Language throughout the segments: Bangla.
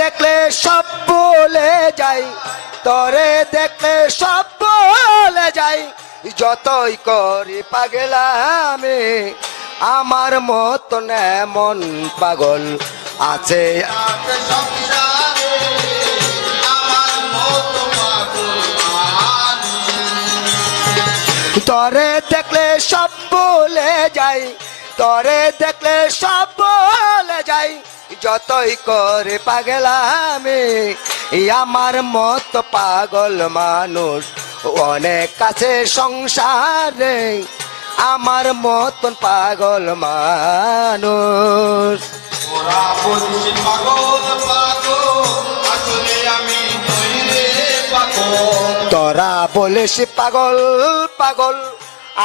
দেখলে সব বলে যাই, তরে দেখলে সব বলে যাই, যতই করি পাগলামি আমার মতন এমন পাগল আছে। তরে দেখলে সব বলে যাই, তরে দেখলে সব বলে যাই, যতই করে পাগলামি আমার মত পাগল মানুষ অনেক কাছে সংসারে আমার মতন পাগল মানুষ। ওরা বলছে পাগল পাগল, আসলে আমি নই রে পাগল। তোরা বলিস পাগল পাগল,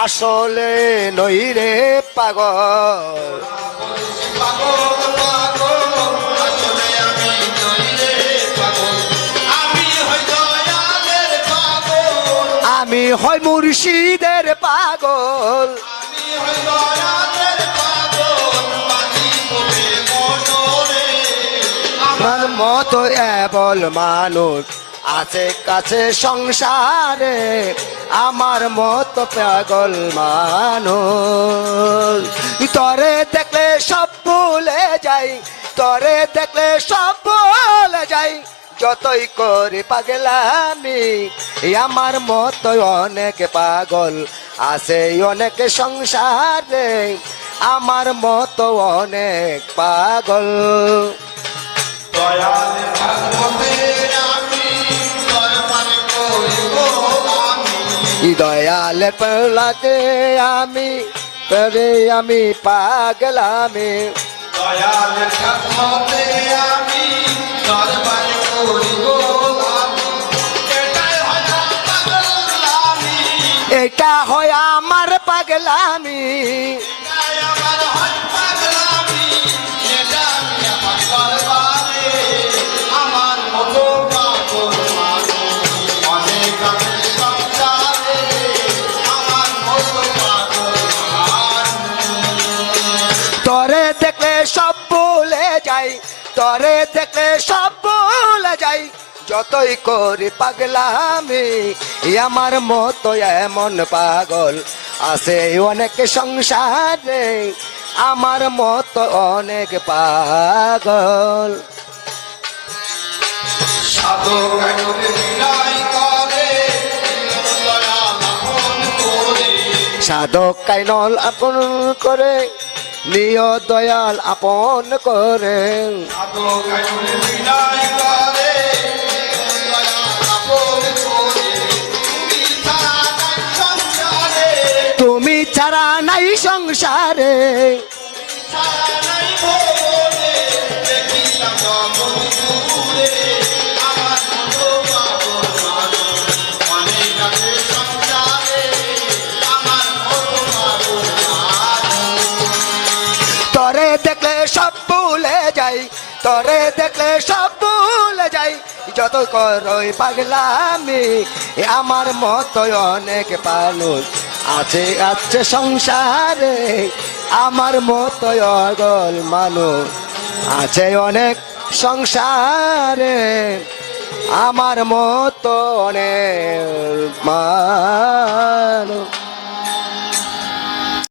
আসলে নই রে পাগল। পাগল পাগল, আসলে আমি নই রে পাগল। আমি হই দয়ালের পাগল, আমি হই মুর্শিদের পাগল। আমি হই দয়ালের পাগল, বাকি বলে মনরে আমার মতো এবল মানুষ আছে কাছে সংসারে আমার মতো পাগল মানুষ। তরে দেখলে সব ভুলে যাই, তরে দেখলে সব ভুলে যাই, যতই করে পাগলামি আমার মতো অনেক পাগল আছে অনেক সংসারে আমার মতো অনেক পাগল। দয়ালের ভাগবতে আমি দরবারে করিব আমি। দয়ালের পাগলাতে আমি তরে আমি পাগলামি। দয়ালের ভাগবতে আমি দরবারে করিব আমি। এটাই হয় পাগলামি, এটা হয় আমার পাগলামি। এটাই আমার হয় পাগলামি। এটা আমি আমার দরবারে আমার মতো পাগল মানুষ অনেক আছে সংসারে আমার মতো পাগল মানুষ। তরে দেখলে সব ভুলে যাই, তরে দেখলে সব ভুলে যাই, যতই করি পাগলামি আমার মতো এমন পাগল আছে অনেক সংসারে আমার মতো অনেক পাগল। সাধক কায়রে বিনয় করে, দয়াল আপন করে। সাধক কাইনল আপন করে, নিয় দয়াল আপন করে। সাধক কায়রে বিনয় করে, দয়াল আপন করে। তুমি ছাড়া নাই সংসারে, তুমি ছাড়া নাই সংসারে, ছাড়া নাই ভুবনে। দেখিলাম জগৎ ঘুরে, আমার মতো পাগল মানুষ অনেক আছে সংসারে আমার মতো পাগল মানুষ। তরে দেখলে সব ভুলে যাই, তরে দেখলে সব ভুলে যাই, যত করই পাগলামি আমার মতো অনেক মানুষ আছে আছে সংসারে আমার মতো অগল মানুষ আছে অনেক সংসারে আমার মতো অনেক মানুষ।